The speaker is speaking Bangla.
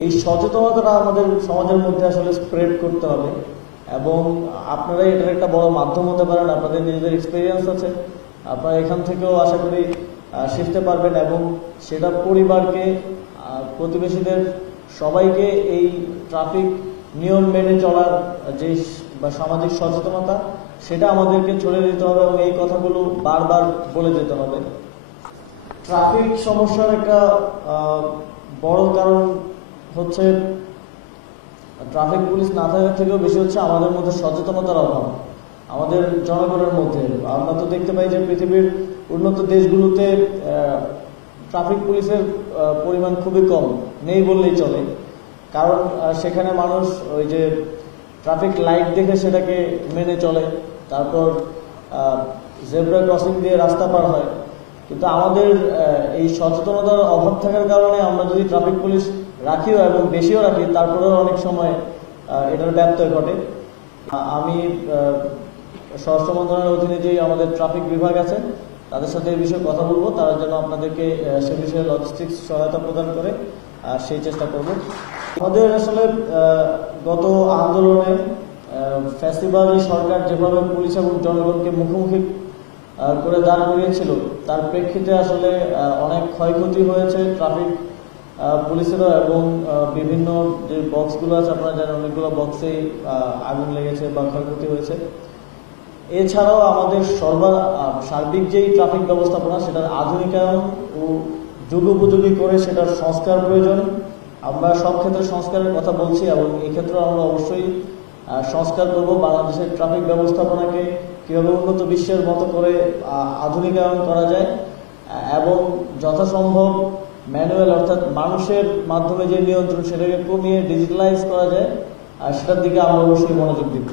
এই সচেতনতাটা আমাদের সমাজের মধ্যে আসলে স্প্রেড করতে হবে এবং আপনারা এটার একটা বড় মাধ্যম হতে পারেন। আপনাদের নিজেদের এক্সপিরিয়েন্স আছে, আপনারা এখান থেকেও আশা করি শিখতে পারবেন এবং সেটা পরিবারকে, প্রতিবেশীদের সবাইকে এই ট্রাফিক নিয়ম মেনে চলার যে বা সামাজিক সচেতনতা সেটা আমাদেরকে ছড়িয়ে দিতে হবে এবং এই কথাগুলো বারবার বলে যেতে হবে। ট্রাফিক সমস্যার একটা বড় কারণ হচ্ছে ট্রাফিক পুলিশ না থাকার থেকেও বেশি হচ্ছে আমাদের মধ্যে সচেতনতার অভাব, আমাদের জনগণের মধ্যে। আমরা তো দেখতে পাই যে পৃথিবীর উন্নত দেশগুলোতে ট্রাফিক পুলিশের পরিমাণ খুবই কম, নেই বললেই চলে। কারণ সেখানে মানুষ ওই যে ট্রাফিক লাইট দেখে সেটাকে মেনে চলে, তারপর জেব্রা ক্রসিং দিয়ে রাস্তা পার হয়। কিন্তু আমাদের এই সচেতনতার অভাব থাকার কারণে আমরা যদি ট্রাফিক পুলিশ রাখিও এবং বেশিও রাখি, তারপরেও অনেক সময় এটার ব্যত্যয় ঘটে। আমি স্বরাষ্ট্র মন্ত্রণালয়ের অধীনে যে আমাদের ট্রাফিক বিভাগ আছে তাদের সাথে এই বিষয়ে কথা বলবো, তারা যেন আপনাদেরকে সে বিষয়ে লজিস্টিক্স সহায়তা প্রদান করে সেই চেষ্টা করব। আমাদের আসলে গত আন্দোলনে ফ্যাসিবাদী সরকার যেভাবে পুলিশ এবং জনগণকে মুখোমুখি করে দাঁড় করিয়েছিল, তার প্রেক্ষিতে আসলে অনেক ক্ষয়ক্ষতি হয়েছে ট্রাফিক পুলিশেরও এবং বিভিন্ন যে বক্সগুলো আছে আপনারা জানেন অনেকগুলো বক্সেই আগুন লেগেছে বা ক্ষয়ক্ষতি হয়েছে। এছাড়াও আমাদের সার্বিক যেই ট্রাফিক ব্যবস্থাপনা সেটার আধুনিকায়ন ও যুগোপযোগী করে সেটার সংস্কার প্রয়োজন। আমরা সব ক্ষেত্রে সংস্কারের কথা বলছি এবং এই ক্ষেত্রে আমরা অবশ্যই সংস্কার করব। বাংলাদেশের ট্রাফিক ব্যবস্থাপনাকে কীভাবে উন্নত বিশ্বের মতো করে আধুনিকায়ন করা যায় এবং যথাসম্ভব ম্যানুয়াল অর্থাৎ মানুষের মাধ্যমে যে নিয়ন্ত্রণ সেটাকে কমিয়ে ডিজিটালাইজ করা যায়, সেটার দিকে আমরা অবশ্যই মনোযোগ দিব।